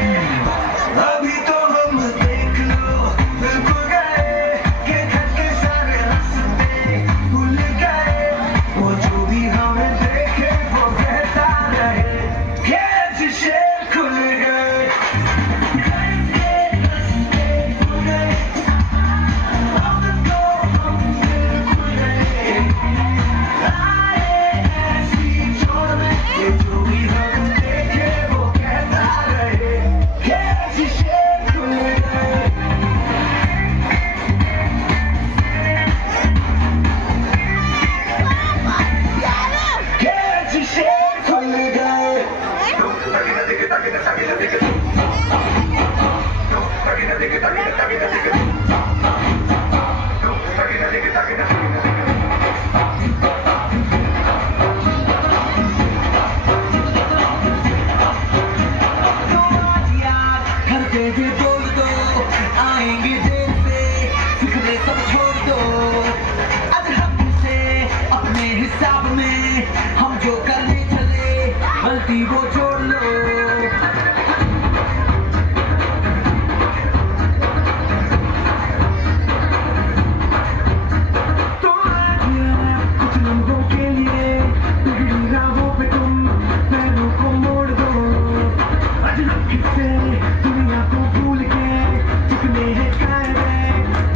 अभी तो हम देख लो बिल्कुल गए के घर के सारे हंसते भूल गए वो जो भी हमें देखे वो कहता रहे के शेर खुल गए घर के हंसते भूल गए अब तो हम बिल्कुल गए आए ऐसी छोड़ में कि जो भी हमें देखे वो कहता रहे के शेर खुल गए के शेर खुल गए तो आज याद घर पे भी बोल दो आएंगे देर से फिक्रे सब छोड़ दो आज हम से अपने हिसाब में हम जो करने चले गलती वो छोड़ लो तो आज कुछ लम्हों के लिए बिगड़ी राहों पे तुम पैरों को मोड़ दो आज हम किससे दुनिया को भूल के जितने हैं कायदे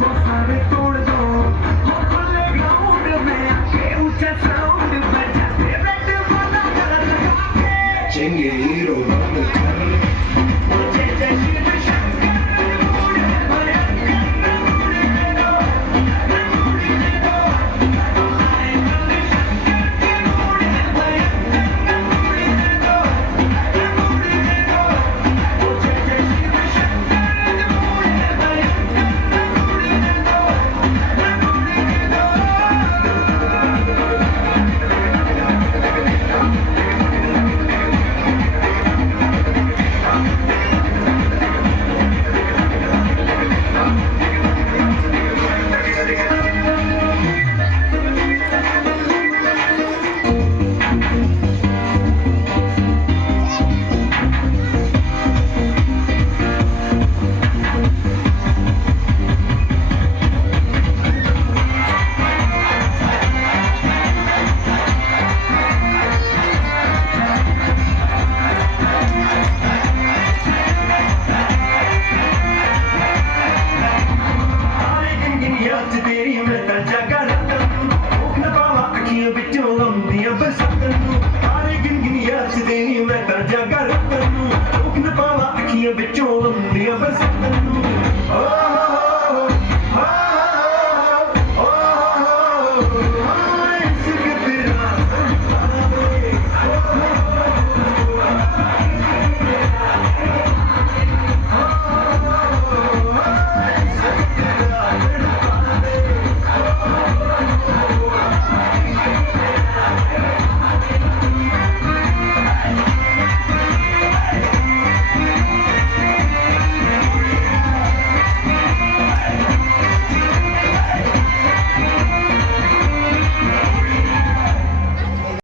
वो सारे तोड़ दो हो खुले ग्राउंड में आके ऊंचा साउंड बजा के रेड वाला गाना गा के चेंगे हीरो